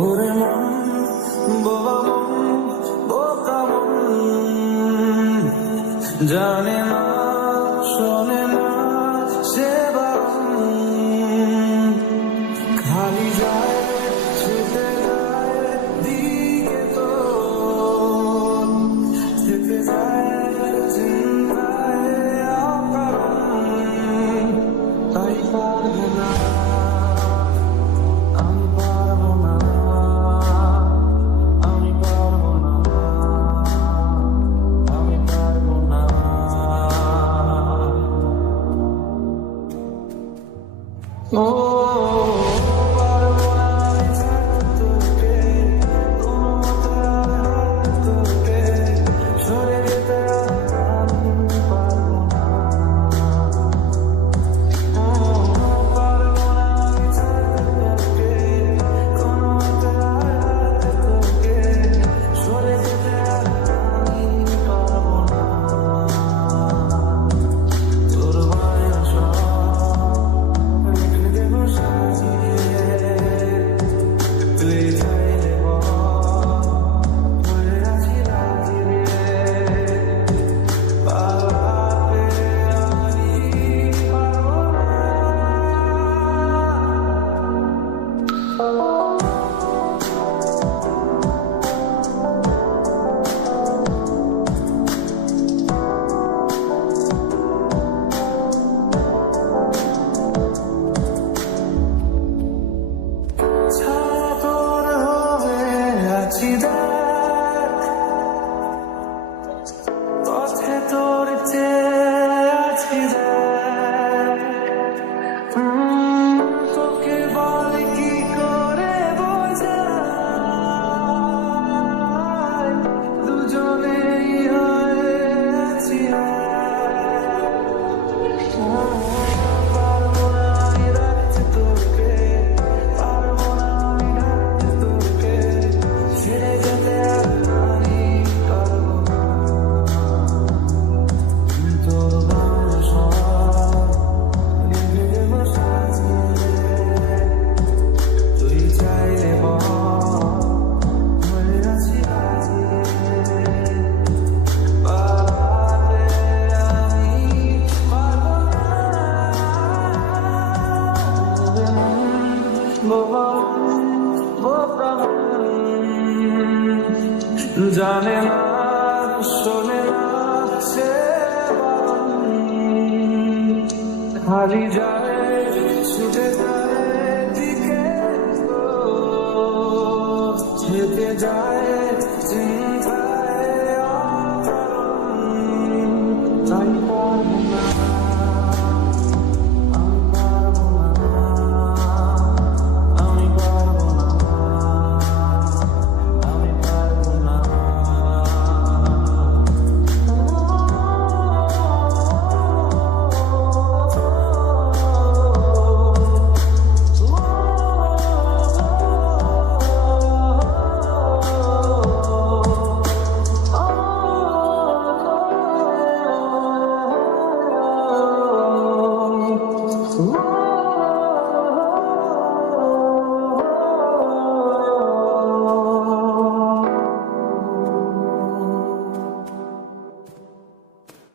ওরে মন, বোবা মন, বোকা মন, জানে না, শোনে না, সে বারণ, খালি যায়, ছুটে যায়, দিকে তো, থেকে যায়, চিন্তায় অকারণ, তাই পারবে না। পথে তোর চেয়ে আছি তোকে বল কি করে বোঝাই দুজনেই হয়ে আছি পারবো না আমি রাখতে তোকে, পারবো না আমি রাখতে তোকে, ছেড়ে যেতে আর আমি পারবো না। তোর ভাষা লিখে দেব সাজিয়ে, তুই চাইলে বল হয়ে আছি রাজিয়ে, পালাতে আমি পারবো না। বোবা বোকা জানে না, শোনে না, সে বারণ, খালি যায়, ছুটে যায়, দিকে থেকে যায়, চিন্তায় অকারণ, তাই পারবো না, আমি পারবো না, আমি পারবো না, আমি পারবো না। Ooh.